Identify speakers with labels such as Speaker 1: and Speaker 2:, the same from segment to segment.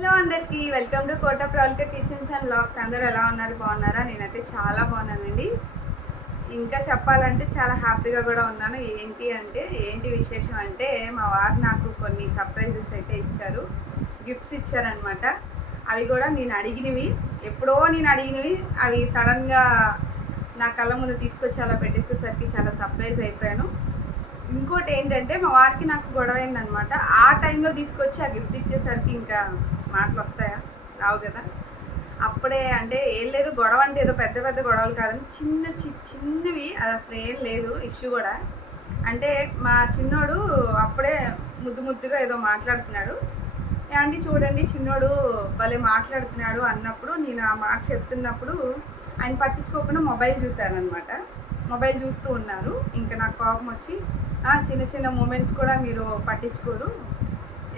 Speaker 1: Hello అందరికీ welcome to Kota Pralika kitchens and blogs అందరూ ఎలా ఉన్నారు? బాగున్నారా? నేనైతే చాలా బాగున్నానండి. ఇంకా చెప్పాలంటే చాలా హ్యాపీగా కూడా ఉన్నాను. ఏంటి అంటే ఏంటి విశేషం అంటే మా వారు నాకు కొన్ని సర్ప్రైజెస్ అయితే ఇచ్చారు. గిఫ్ట్స్ ఇచ్చారనమాట అవి కూడా నేను అడిగినవి. ఎప్పుడో నేను అడిగినవి. అవి సడన్గా నా కళ్ళ ముందు తీసుకొచ్చి అలా పెట్టేసేసరికి చాలా సర్ప్రైజ్ అయిపోయాను. ఇంకోటి ఏంటంటే మా వారికి నాకు గొడవ అయిందనమాట ఆ టైంలో తీసుకొచ్చి ఆ గిఫ్ట్ ఇచ్చేసరికి ఇంకా మాటలు వస్తాయా రావు కదా. అప్పుడే అంటే ఏం లేదు గొడవ అంటే ఏదో పెద్ద పెద్ద గొడవలు కాదని చిన్న చి చిన్నవి అది అసలు ఏం లేదు ఇష్యూ కూడా. అంటే మా చిన్నోడు అప్పుడే ముద్దు ముద్దుగా ఏదో మాట్లాడుతున్నాడు. ఏమండి చూడండి చిన్నోడు భలే మాట్లాడుతున్నాడు అన్నప్పుడు నేను ఆ మాట చెప్తున్నప్పుడు ఆయన పట్టించుకోకుండా మొబైల్ చూశారనమాట మొబైల్ చూస్తూ ఉన్నారు. ఇంకా నాకు కోపం వచ్చి చిన్న చిన్న మూమెంట్స్ కూడా మీరు పట్టించుకోరు.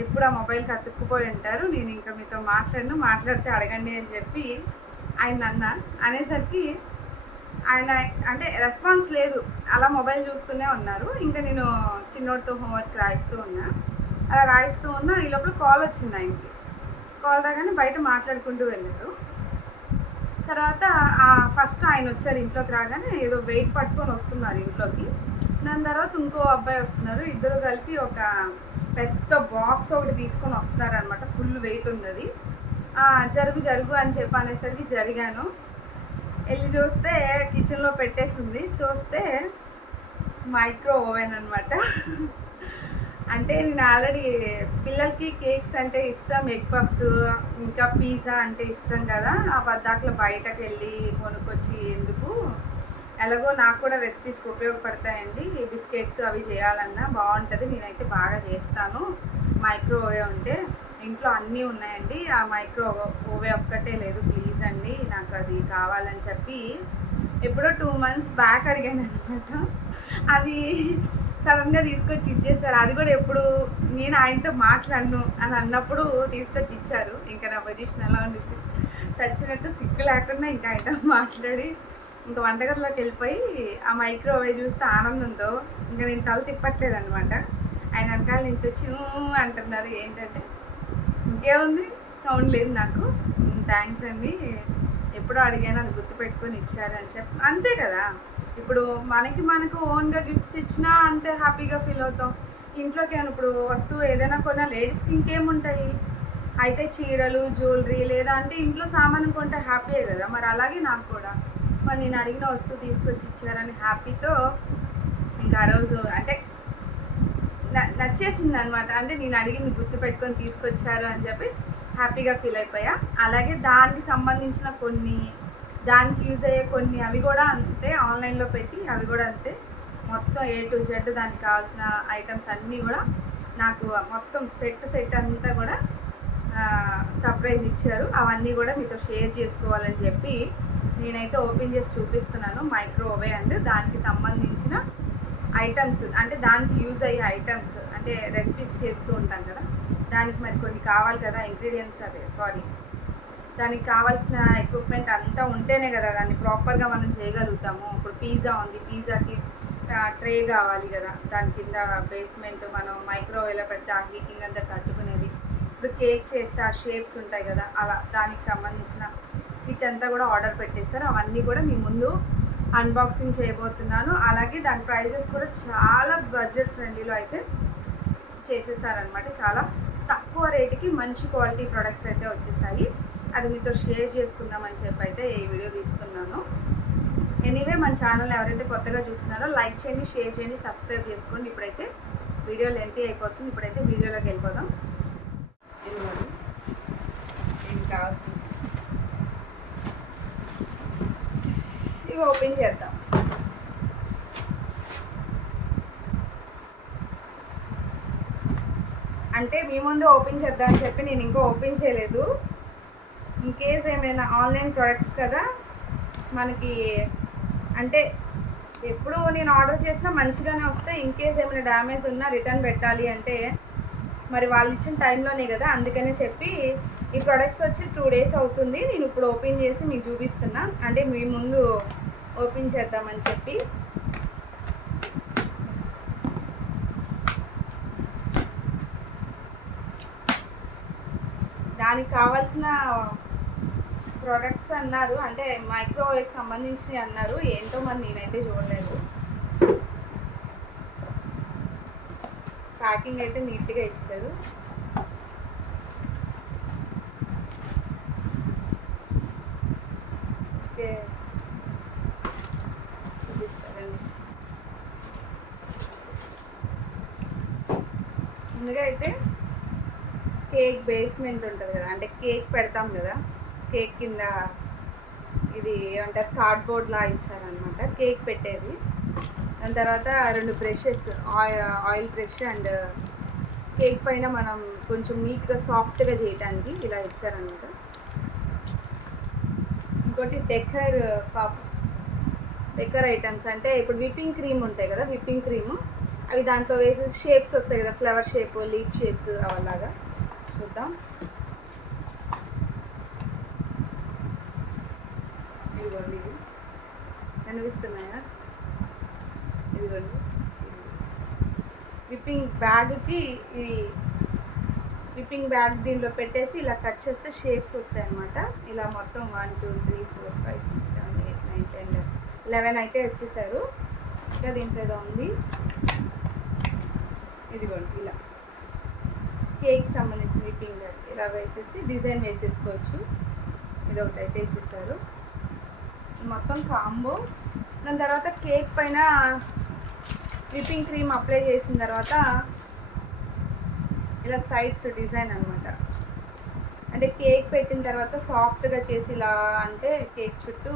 Speaker 1: ఎప్పుడు ఆ మొబైల్కి అతుక్కుపోయి ఉంటారు. నేను ఇంకా మీతో మాట్లాడను మాట్లాడితే అడగండి అని చెప్పి ఆయన అన్న అనేసరికి ఆయన అంటే రెస్పాన్స్ లేదు. అలా మొబైల్ చూస్తూనే ఉన్నారు. ఇంకా నేను చిన్నోడితో హోంవర్క్ రాయిస్తూ ఉన్నా. అలా రాయిస్తూ ఉన్నా ఈ లోపల కాల్ వచ్చింది ఆయనకి. కాల్ రాగానే బయట మాట్లాడుకుంటూ వెళ్ళారు. తర్వాత ఫస్ట్ ఆయన వచ్చారు ఇంట్లోకి రాగానే ఏదో వెయిట్ పట్టుకొని వస్తున్నారు ఇంట్లోకి. దాని తర్వాత ఇంకో అబ్బాయి వస్తున్నారు. ఇద్దరు కలిపి ఒక పెద్ద బాక్స్ ఒకటి తీసుకొని వస్తున్నారనమాట ఫుల్ వెయిట్ ఉంది అది జరుగు జరుగు అని చెప్పి అనేసరికి జరిగాను. వెళ్ళి చూస్తే కిచెన్లో పెట్టేసింది. చూస్తే మైక్రో ఓవెన్ అనమాట అంటే నేను ఆల్రెడీ పిల్లలకి కేక్స్ అంటే ఇష్టం ఎగ్ పఫ్స్ ఇంకా పిజ్జా అంటే ఇష్టం కదా. ఆ పద్దాకలు బయటకు వెళ్ళి కొనుక్కొచ్చి ఎందుకు ఎలాగో నాకు కూడా రెసిపీస్కి ఉపయోగపడతాయండి. ఈ బిస్కెట్స్ అవి చేయాలన్నా బాగుంటుంది. నేనైతే బాగా చేస్తాను. మైక్రో ఓవే ఉంటే ఇంట్లో అన్నీ ఉన్నాయండి. ఆ మైక్రో ఓవే ఒక్కటే లేదు. ప్లీజ్ అండి నాకు అది కావాలని చెప్పి ఎప్పుడో టూ మంత్స్ బ్యాక్ అడిగాను అనమాట అది సడన్గా తీసుకొచ్చి ఇచ్చేసారు. అది కూడా ఎప్పుడు నేను ఆయనతో మాట్లాడను అని అన్నప్పుడు తీసుకొచ్చి ఇచ్చారు. ఇంకా నా పొజిషన్ ఎలా ఉండింది సచ్చినట్టు సిగ్గు లేకుండా ఇంకా ఆయనతో మాట్లాడి ఇంకా వంటగదిలోకి వెళ్ళిపోయి ఆ మైక్రోవేవ్ చూస్తే ఆనందంతో ఇంకా నేను తల తిప్పట్లేదు అనమాట ఆయన వెనకాల నుంచి వచ్చి అంటున్నారు. ఏంటంటే ఇంకేముంది? సౌండ్ లేదు నాకు. థ్యాంక్స్ అండి. ఎప్పుడో అడిగాను అది గుర్తుపెట్టుకొని ఇచ్చారు అని చెప్పి. అంతే కదా. ఇప్పుడు మనకి మనకు ఓన్గా గిఫ్ట్స్ ఇచ్చినా అంతే హ్యాపీగా ఫీల్ అవుతాం. ఇంట్లోకి ఏమైనా ఇప్పుడు వస్తువు ఏదైనా కొన్నా లేడీస్కి ఇంకేముంటాయి? అయితే చీరలు జ్యువెలరీ లేదా అంటే ఇంట్లో సామాను కొంటే హ్యాపీయే కదా. మరి అలాగే నాకు కూడా. మరి నేను అడిగిన వస్తువు తీసుకొచ్చి ఇచ్చారని హ్యాపీతో ఇంకా ఆ రోజు అంటే నచ్చేసింది అనమాట అంటే నేను అడిగింది గుర్తు పెట్టుకొని తీసుకొచ్చారు అని చెప్పి హ్యాపీగా ఫీల్ అయిపోయా. అలాగే దానికి సంబంధించిన కొన్ని దానికి యూజ్ అయ్యే కొన్ని అవి కూడా అంతే ఆన్లైన్లో పెట్టి అవి కూడా అంతే. మొత్తం ఏ టు జెడ్ దానికి కావాల్సిన ఐటమ్స్ అన్నీ కూడా నాకు మొత్తం సెట్ సెట్ అంతా కూడా సర్ప్రైజ్ ఇచ్చారు. అవన్నీ కూడా మీతో షేర్ చేసుకోవాలని చెప్పి నేనైతే ఓపెన్ చేసి చూపిస్తున్నాను మైక్రో ఓవే అండ్ దానికి సంబంధించిన ఐటమ్స్ అంటే దానికి యూజ్ అయ్యే ఐటమ్స్ అంటే రెసిపీస్ చేస్తూ ఉంటాం కదా. దానికి మరి కొన్ని కావాలి కదా ఇంగ్రీడియంట్స్ అదే సారీ. దానికి కావాల్సిన ఎక్విప్మెంట్ అంతా ఉంటేనే కదా దాన్ని ప్రాపర్గా మనం చేయగలుగుతాము. ఇప్పుడు పిజ్జా ఉంది పిజ్జాకి ట్రే కావాలి కదా. దాని కింద బేస్మెంట్ మనం మైక్రోవేవ్లో పెడితే ఆ హీటింగ్ అంతా తట్టుకునేది. ఇప్పుడు కేక్ చేస్తే ఆ షేప్స్ ఉంటాయి కదా అలా దానికి సంబంధించిన కిట్ అంతా కూడా ఆర్డర్ పెట్టేశారు. అవన్నీ కూడా మీ ముందు అన్బాక్సింగ్ చేయబోతున్నాను. అలాగే దాని ప్రైజెస్ కూడా చాలా బడ్జెట్ ఫ్రెండ్లీలో అయితే చేసేసారనమాట చాలా తక్కువ రేటుకి మంచి క్వాలిటీ ప్రొడక్ట్స్ అయితే వచ్చేసాయి. అది మీతో షేర్ చేసుకుందామని చెప్పి అయితే ఈ వీడియో తీస్తున్నాను. ఎనీవే మన ఛానల్ ఎవరైతే కొత్తగా చూస్తున్నారో లైక్ చేయండి షేర్ చేయండి సబ్స్క్రైబ్ చేసుకోండి. ఇప్పుడైతే వీడియో లెంత్ అయిపోతుంది. ఇప్పుడైతే వీడియోలోకి వెళ్ళిపోదాం. ఇదిగోండి. కావాల్సింది ఇవి ఓపెన్ చేద్దాం. అంటే మీ ముందు ఓపెన్ చేద్దామని చెప్పి నేను ఇంకా ఓపెన్ చేయలేదు. ఇన్ కేస్ ఏమైనా ఆన్లైన్ ప్రొడక్ట్స్ కదా మనకి అంటే ఎప్పుడు నేను ఆర్డర్ చేసినా మంచిగానే వస్తే ఇన్ కేస్ ఏమైనా డ్యామేజ్ ఉన్నా రిటర్న్ పెట్టాలి అంటే మరి వాళ్ళు ఇచ్చిన టైంలోనే కదా అందుకనే చెప్పి ఈ ప్రొడక్ట్స్ వచ్చి టూ డేస్ అవుతుంది. నేను ఇప్పుడు ఓపెన్ చేసి మీకు చూపిస్తున్నా. అంటే మీ ముందు ఓపెన్ చేద్దామని చెప్పి. దానికి కావాల్సిన ప్రోడక్ట్స్ అన్నారు. అంటే మైక్రోవేవ్కి సంబంధించినవి అన్నారు. ఏంటో మరి నేనైతే చూడలేదు. ప్యాకింగ్ అయితే నీట్గా ఇచ్చారు. అయితే కేక్ బేస్మెంట్ ఉంటుంది కదా అంటే కేక్ పెడతాం కదా కేక్ కింద ఇది ఏమంటారు కార్డ్బోర్డ్ లా ఇచ్చారనమాట కేక్ పెట్టేది. దాని తర్వాత రెండు brushes oil oil brush and cake పైన మనం కొంచెం నీట్గా సాఫ్ట్గా చేయడానికి ఇలా ఇచ్చారనమాట ఇంకోటి డెకర్ పాప డెకర్ ఐటమ్స్ అంటే ఇప్పుడు విప్పింగ్ క్రీమ్ ఉంటాయి కదా విప్పింగ్ క్రీమ్. అవి దాంట్లో వేసే షేప్స్ వస్తాయి కదా ఫ్లవర్ షేప్ లీఫ్ షేప్స్ అలాగా చూద్దాం. ఇదిగోండి ఇవి. కనిపిస్తున్నాయా? ఇదిగోండి. విప్పింగ్ బ్యాగ్కి ఇవి విప్పింగ్ బ్యాగ్ దీనిలో పెట్టేసి ఇలా కట్ చేస్తే షేప్స్ వస్తాయి అనమాట ఇలా మొత్తం one two three four five six seven eight nine ten eleven అయితే వచ్చేసారు. ఇంకా దీంట్లో ఏదో ఉంది. ఇదిగోండి ఇలా. కేక్ సంబంధించిన విప్పింగ్ ఇలా వేసేసి డిజైన్ వేసేసుకోవచ్చు. ఇది ఒకటి అయితే ఇచ్చేసారు మొత్తం కాంబో. దాని తర్వాత కేక్ పైన విప్పింగ్ క్రీమ్ అప్లై చేసిన తర్వాత ఇలా సైడ్స్ డిజైన్ అనమాట అంటే కేక్ పెట్టిన తర్వాత సాఫ్ట్గా చేసి ఇలా అంటే కేక్ చుట్టూ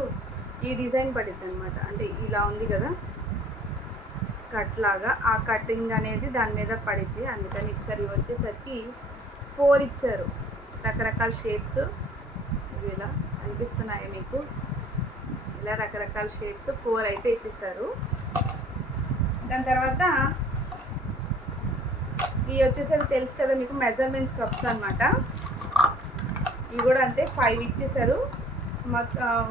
Speaker 1: ఈ డిజైన్ పడుద్ది అనమాట అంటే ఇలా ఉంది కదా. కట్ లాగా ఆ కటింగ్ అనేది దాని మీద పడింది. అందుకని ఇచ్చారు. ఇవి వచ్చేసరికి ఫోర్ ఇచ్చారు. రకరకాల షేప్స్. ఇవి ఇలా అనిపిస్తున్నాయి మీకు? ఇలా రకరకాల షేప్స్ ఫోర్ అయితే ఇచ్చేసారు. దాని తర్వాత ఇవి వచ్చేసరికి తెలుసు కదా మీకు మెజర్మెంట్స్ కప్స్ అనమాట ఇవి కూడా అంతే ఫైవ్ ఇచ్చేసారు.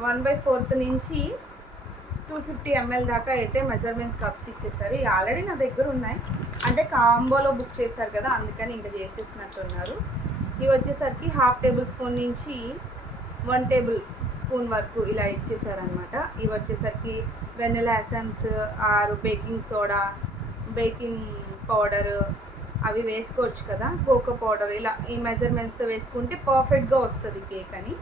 Speaker 1: వన్ బై ఫోర్త్ నుంచి టూ ఫిఫ్టీ ఎంఎల్ దాకా అయితే మెజర్మెంట్స్ కప్స్ ఇచ్చేసారు. ఇవి ఆల్రెడీ నా దగ్గర ఉన్నాయి. అంటే కాంబోలో బుక్ చేశారు కదా అందుకని ఇంకా చేసేసినట్టున్నారు. ఇవి వచ్చేసరికి హాఫ్ టేబుల్ స్పూన్ నుంచి వన్ టేబుల్ స్పూన్ వరకు ఇలా ఇచ్చేసారనమాట ఇవి వచ్చేసరికి వెనిలా ఎసెన్స్ ఆరు బేకింగ్ సోడా బేకింగ్ పౌడరు అవి వేసుకోవచ్చు కదా కోకో పౌడర్ ఇలా ఈ మెజర్మెంట్స్తో వేసుకుంటే పర్ఫెక్ట్గా వస్తుంది కేక్ అని.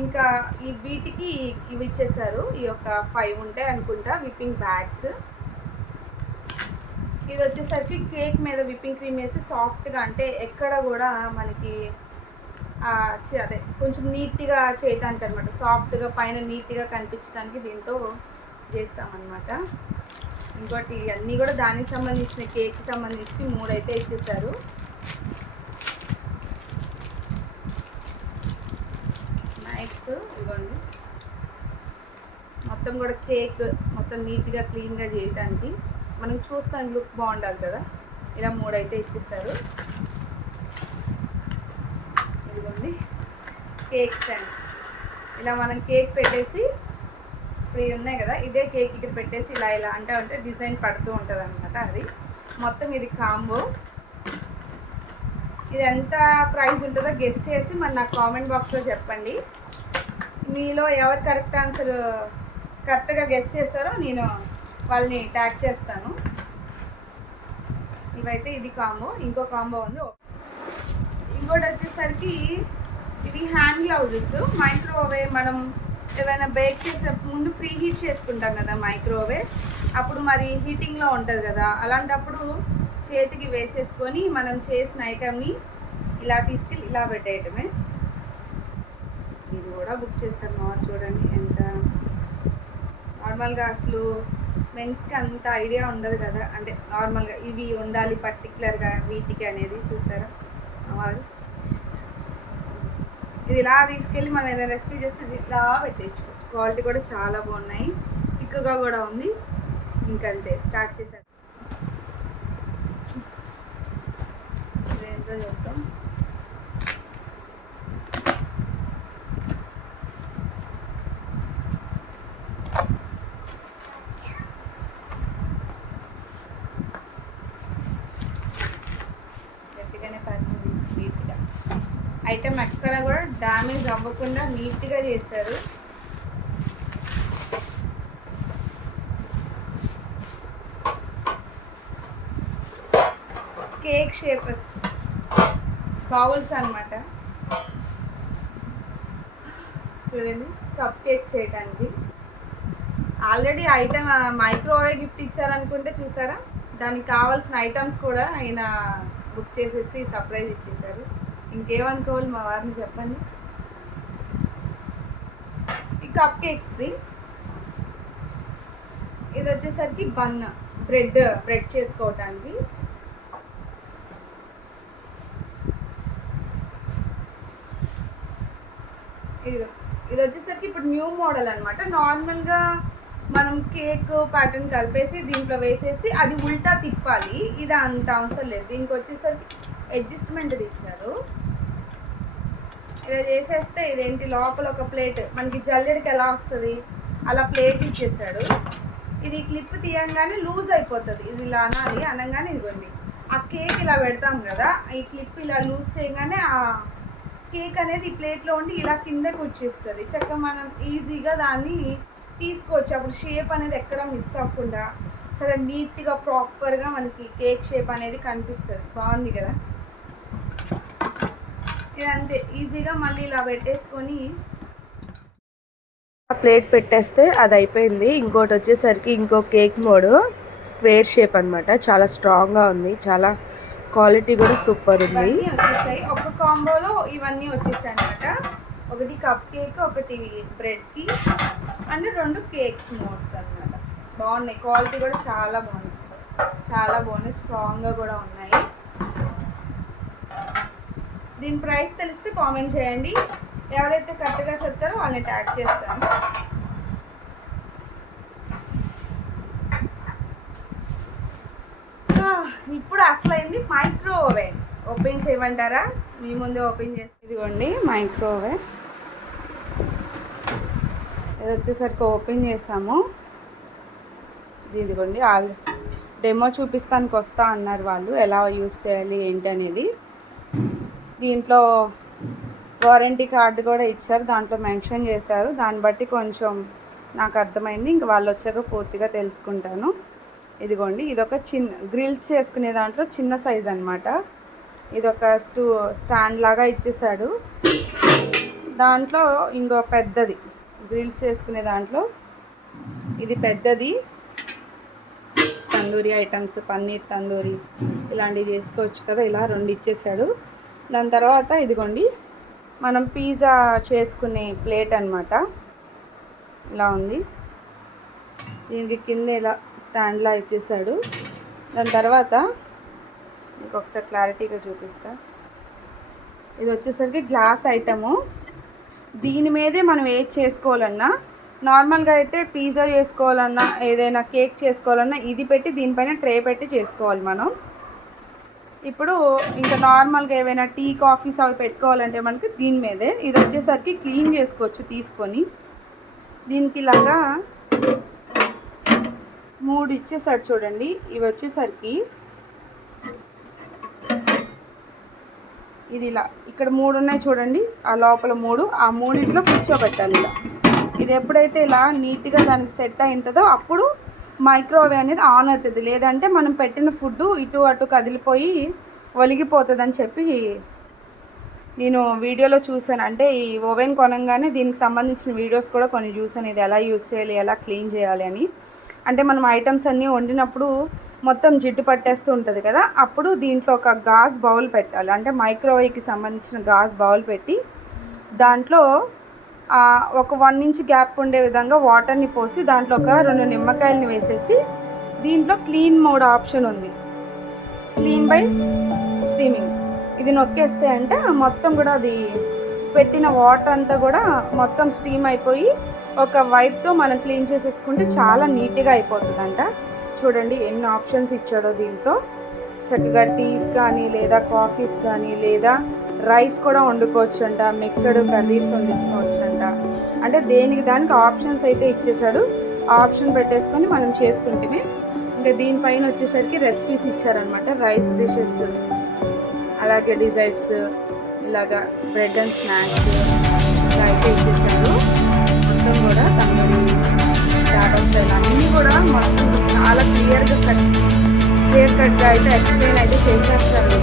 Speaker 1: ఇంకా ఈ వీటికి ఇవి ఇచ్చేసారు. ఈ యొక్క ఫైవ్ ఉంటాయి అనుకుంటా విప్పింగ్ బ్యాగ్స్ ఇది వచ్చేసరికి కేక్ మీద విప్పింగ్ క్రీమ్ వేసి సాఫ్ట్గా అంటే ఎక్కడ కూడా మనకి అదే కొంచెం నీట్గా చేయటానికి అనమాట సాఫ్ట్గా పైన నీట్గా కనిపించడానికి దీంతో చేస్తామన్నమాట. ఇంకోటి అన్నీ కూడా దానికి సంబంధించిన కేక్ సంబంధించి మూడు అయితే ఇచ్చేసారు. మొత్తం కూడా కేక్ మొత్తం నీట్గా క్లీన్గా చేయడానికి మనం చూస్తాం లుక్ బాగుండాలి కదా? ఇలా మూడు అయితే ఇదిగోండి. కేక్ స్టాండ్ ఇలా మనం కేక్ పెట్టేసి ఇప్పుడు ఇది ఉన్నాయి కదా? ఇదే కేక్ ఇటు పెట్టేసి ఇలా ఇలా అంటే అంటే డిజైన్ పడుతూ ఉంటుంది అనమాట అది. మొత్తం ఇది కాంబో ఇది ఎంత ప్రైస్ ఉంటుందో గెస్ చేసి మరి నాకు కామెంట్ బాక్స్లో చెప్పండి. మీలో ఎవరు కరెక్ట్ ఆన్సర్ కరెక్ట్గా గెస్ చేస్తారో నేను వాళ్ళని ట్యాగ్ చేస్తాను. ఇవైతే ఇది కాంబో ఇంకో కాంబో ఉంది. ఇంకోటి వచ్చేసరికి ఇవి హ్యాండ్ గ్లౌజెస్ మైక్రోవేవ్ మనం ఏమైనా బేక్ చేసే ముందు ఫ్రీ హీట్ చేసుకుంటాం కదా మైక్రోవేవ్ అప్పుడు మరి హీటింగ్లో ఉంటుంది కదా. అలాంటప్పుడు చేతికి వేసేసుకొని మనం చేసిన ఐటమ్ని ఇలా తీసుకెళ్ళి ఇలా పెట్టేయటమే. ఇది కూడా బుక్ చేశాను చూడండి ఎంత నార్మల్గా అసలు మెన్స్కి అంత ఐడియా ఉండదు కదా. అంటే నార్మల్గా ఇవి ఉండాలి పర్టికులర్గా వీటికి అనేది చూసారా? వాళ్ళు ఇది ఇలా తీసుకెళ్ళి మనం ఏదైనా రెసిపీ చేస్తే ఇది ఇలా పెట్టేసుకోవచ్చు క్వాలిటీ కూడా చాలా బాగున్నాయి. థిక్గా కూడా ఉంది. ఇంకంతే స్టార్ట్ చేశారు ఇదేంటో చెప్తాం గట్టిగానే ప్యాకింగ్ తీసి నీట్గా ఐటెం ఎక్కడ కూడా డ్యామేజ్ అవ్వకుండా నీట్గా చేశారు. Cake shapers. బౌల్స్ అన్నమాట. చూడండి కప్ కేక్స్ చేయడానికి ఆల్రెడీ ఐటమ్ మైక్రోవేవ్ గిఫ్ట్ ఇచ్చారనుకుంటే చూసారా? దానికి కావాల్సిన ఐటమ్స్ కూడా ఆయన బుక్ చేసేసి సర్ప్రైజ్ ఇచ్చేసారు ఇంకేమనుకోవాలి మా వారిని చెప్పండి. కప్ కేక్స్ది ఇది వచ్చేసరికి బన్ బ్రెడ్ బ్రెడ్ చేసుకోవటానికి. ఇది ఇది వచ్చేసరికి ఇప్పుడు న్యూ మోడల్ అనమాట నార్మల్గా మనం కేక్ ప్యాటర్న్ కలిపేసి దీంట్లో వేసేసి అది ఉల్టా తిప్పాలి. ఇది అంత అవసరం లేదు. దీనికి వచ్చేసరికి అడ్జస్ట్మెంట్ ఇచ్చారు. ఇలా చేసేస్తే ఇదేంటి? లోపల ఒక ప్లేట్ మనకి జల్లెడికి ఎలా వస్తుంది? అలా ప్లేట్ ఇచ్చేసాడు. ఇది క్లిప్ తీయంగానే లూజ్ అయిపోతుంది. ఇది ఇలా అనాలి అనగానే ఇదిగోండి ఆ కేక్ ఇలా పెడతాం కదా ఈ క్లిప్ ఇలా లూజ్ చేయగానే ఆ కేక్ అనేది ఈ ప్లేట్లో ఉండి ఇలా కిందకు వచ్చేస్తుంది. చక్కగా మనం ఈజీగా దాన్ని తీసుకోవచ్చు. అప్పుడు షేప్ అనేది ఎక్కడ మిస్ అవ్వకుండా చాలా నీట్గా ప్రాపర్గా మనకి కేక్ షేప్ అనేది కనిపిస్తుంది. బాగుంది కదా? అంతే ఈజీగా మళ్ళీ ఇలా పెట్టేసుకొని
Speaker 2: ప్లేట్ పెట్టేస్తే అది అయిపోయింది. ఇంకోటి వచ్చేసరికి ఇంకో కేక్ మోడ్ స్క్వేర్ షేప్ అన్నమాట. చాలా స్ట్రాంగ్గా ఉంది. చాలా క్వాలిటీ కూడా సూపర్ ఉంది.
Speaker 1: వచ్చేసాయి. ఒక కాంబోలో ఇవన్నీ వచ్చేసాయి అనమాట ఒకటి కప్ కేక్ ఒకటి బ్రెడ్కి అండ్ రెండు కేక్స్ మోడ్స్ అన్నమాట. బాగున్నాయి. క్వాలిటీ కూడా చాలా బాగుంది. చాలా బాగున్నాయి. స్ట్రాంగ్గా కూడా ఉన్నాయి. దీని ప్రైస్ తెలిస్తే కామెంట్ చేయండి. ఎవరైతే కరెక్ట్గా చెప్తారో వాళ్ళని ట్యాగ్ చేస్తాను. ఇప్పుడు అసలైంది మైక్రోవేవ్. ఓపెన్ చేయమంటారా? మీ ముందే ఓపెన్ చేస్తే ఇదిగోండి మైక్రోవేవ్. ఇది వచ్చేసరికి ఓపెన్ చేసాము. ఇది ఇదిగోండి ఆల్ డెమో చూపిస్తానికి వస్తా అన్నారు వాళ్ళు ఎలా యూస్ చేయాలి ఏంటి అనేది. దీంట్లో వారంటీ కార్డు కూడా ఇచ్చారు దాంట్లో మెన్షన్ చేశారు. దాన్ని బట్టి కొంచెం నాకు అర్థమైంది ఇంక వాళ్ళు వచ్చాక పూర్తిగా తెలుసుకుంటాను. ఇదిగోండి ఇదొక చిన్న గ్రిల్స్ చేసుకునే దాంట్లో చిన్న సైజ్ అనమాట ఇదొక స్టూ స్టాండ్ లాగా ఇచ్చేసాడు దాంట్లో ఇంకో పెద్దది గ్రిల్స్ చేసుకునే దాంట్లో ఇది పెద్దది. తందూరి ఐటమ్స్ పన్నీర్ తందూరి ఇలాంటివి చేసుకోవచ్చు కదా ఇలా రెండు ఇచ్చేసాడు దాని తర్వాత ఇదిగోండి మనం పిజ్జా చేసుకునే ప్లేట్ అన్నమాట. ఇలా ఉంది. దీనికి కింద ఇలా స్టాండ్లా ఇచ్చేసాడు. దాని తర్వాత ఇంకొకసారి క్లారిటీగా చూపిస్తా. ఇది వచ్చేసరికి గ్లాస్ ఐటము. దీని మీదే మనం ఏది చేసుకోవాలన్నా నార్మల్గా అయితే పిజ్జా చేసుకోవాలన్నా ఏదైనా కేక్ చేసుకోవాలన్నా ఇది పెట్టి దీనిపైన ట్రే పెట్టి చేసుకోవాలి మనం. ఇప్పుడు ఇంకా నార్మల్గా ఏవైనా టీ కాఫీస్ అవి పెట్టుకోవాలంటే మనకి దీని మీదే. ఇది వచ్చేసరికి క్లీన్ చేసుకోవచ్చు తీసుకొని. దీనికి ఇలాగా మూడు ఇచ్చేసాడు చూడండి. ఇవి వచ్చేసరికి ఇది ఇలా. ఇక్కడ మూడు ఉన్నాయి చూడండి. ఆ లోపల మూడు. ఆ మూడింటిలో కూర్చోబెట్టాలి ఇలా. ఇది ఎప్పుడైతే ఇలా నీట్గా దానికి సెట్ అయి ఉంటుందో అప్పుడు మైక్రోవేవ్ అనేది ఆన్ అవుతుంది. లేదంటే మనం పెట్టిన ఫుడ్ ఇటు అటు కదిలిపోయి ఒలిగిపోతుంది అని చెప్పి నేను వీడియోలో చూసాను అంటే ఈ ఓవెన్ కొనంగానే దీనికి సంబంధించిన వీడియోస్ కూడా కొన్ని చూసాను ఇది ఎలా యూస్ చేయాలి ఎలా క్లీన్ చేయాలి అని. అంటే మనం ఐటమ్స్ అన్నీ వండినప్పుడు మొత్తం జిడ్డు పట్టేస్తూ ఉంటుంది కదా. అప్పుడు దీంట్లో ఒక గాజ్ బౌల్ పెట్టాలి. అంటే మైక్రోవేవ్కి సంబంధించిన గాజ్ బౌల్ పెట్టి దాంట్లో ఒక వన్ ఇంచ్ గ్యాప్ ఉండే విధంగా వాటర్ని పోసి దాంట్లో ఒక రెండు నిమ్మకాయలని వేసేసి దీంట్లో క్లీన్ మోడ్ ఆప్షన్ ఉంది. క్లీన్ బై స్టీమింగ్ ఇది నొక్కేస్తే అంటే మొత్తం కూడా అది పెట్టిన వాటర్ అంతా కూడా మొత్తం స్టీమ్ అయిపోయి ఒక వైప్తో మనం క్లీన్ చేసేసుకుంటే చాలా నీట్గా అయిపోతుందంట. చూడండి ఎన్ని ఆప్షన్స్ ఇచ్చాడో దీంట్లో. చక్కగా టీస్ కానీ లేదా కాఫీస్ కానీ లేదా రైస్ కూడా వండుకోవచ్చు అంట మిక్స్డ్ కర్రీస్ వండుకోవచ్చు అంట అంటే దేనికి దానికి ఆప్షన్స్ అయితే ఇచ్చేసాడు ఆప్షన్ పెట్టేసుకొని మనం చేసుకుంటే ఇంకా దీనిపైన వచ్చేసరికి రెసిపీస్ ఇచ్చారనమాట. రైస్ డిషెస్ అలాగే డిజర్ట్స్ ఇలాగా బ్రెడ్ అండ్ స్నాక్స్ ఇలా అయితే ఇచ్చేసారు మొత్తం కూడా తందూరి డాటా స్టైల్ అన్నీ కూడా మొత్తం చాలా క్లియర్గా కట్ క్లియర్ కట్గా అయితే ఎక్స్ప్లెయిన్ అయితే చేసేస్తారు.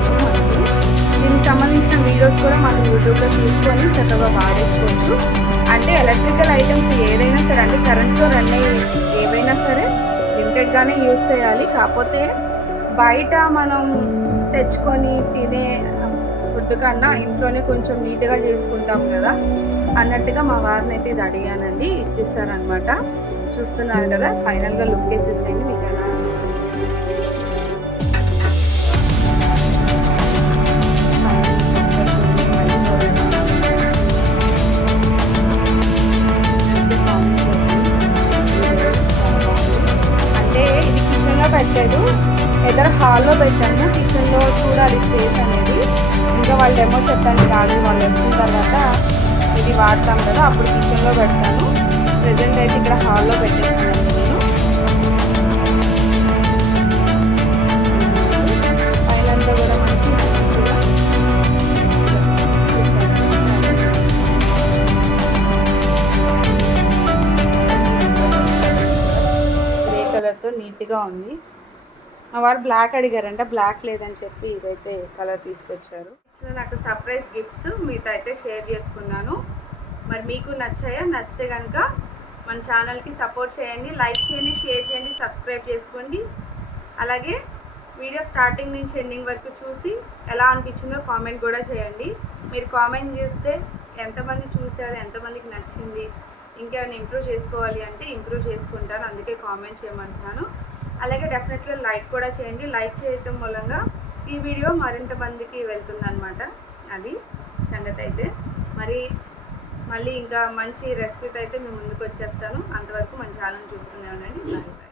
Speaker 1: దీనికి సంబంధించిన వీడియోస్ కూడా మనం యూట్యూబ్లో చూసుకొని చక్కగా వాడేసుకోవచ్చు. అంటే ఎలక్ట్రికల్ ఐటమ్స్ ఏదైనా సరే అంటే కరెంట్తో రన్ అయ్యే ఏవైనా సరే లిమిటెడ్గానే యూస్ చేయాలి. కాకపోతే బయట మనం తెచ్చుకొని తినే ఫుడ్ కన్నా ఇంట్లోనే కొంచెం నీట్గా చేసుకుంటాం కదా అన్నట్టుగా మా వారిని అయితే ఇది అడిగానండి. ఇచ్చేసారనమాట చూస్తున్నారు కదా ఫైనల్గా లుక్ వేసేసేయండి. మీకు ఎలా పెట్టలేదు ఎదర హాల్లో పెట్టాను. కిచెన్లో చూడాలి స్పేస్ అనేది. ఇంకా వాళ్ళు ఏమో చెప్పడానికి రాదు వాళ్ళు వచ్చిన తర్వాత ఇది వాడతాం కదా అప్పుడు కిచెన్లో పెడతాను. ప్రజెంట్ అయితే ఇక్కడ హాల్లో పెట్టేస్తాను. వారు బ్లాక్ అడిగారంట బ్లాక్ లేదని చెప్పి ఇదైతే కలర్ తీసుకొచ్చారు. ఇచ్చిన నాకు సర్ప్రైజ్ గిఫ్ట్స్ మీతో అయితే షేర్ చేసుకున్నాను. మరి మీకు నచ్చాయా? నచ్చితే కనుక మన ఛానల్కి సపోర్ట్ చేయండి లైక్ చేయండి షేర్ చేయండి సబ్స్క్రైబ్ చేసుకోండి. అలాగే వీడియో స్టార్టింగ్ నుంచి ఎండింగ్ వరకు చూసి ఎలా అనిపించిందో కామెంట్ కూడా చేయండి. మీరు కామెంట్ చేస్తే ఎంతమంది చూశారు ఎంతమందికి నచ్చింది ఇంకేమైనా ఇంప్రూవ్ చేసుకోవాలి అంటే ఇంప్రూవ్ చేసుకుంటాను అందుకే కామెంట్ చేయమంటున్నాను. అలాగే డెఫినెట్గా లైక్ కూడా చేయండి. లైక్ చేయటం మూలంగా ఈ వీడియో మరింత మందికి వెళ్తుందనమాట అది సంగతి అయితే. మరి మళ్ళీ ఇంకా మంచి రెసిపీతో అయితే మేము ముందుకు వచ్చేస్తాను. అంతవరకు మన ఛానల్ చూస్తూనే ఉండండి. బాయ్.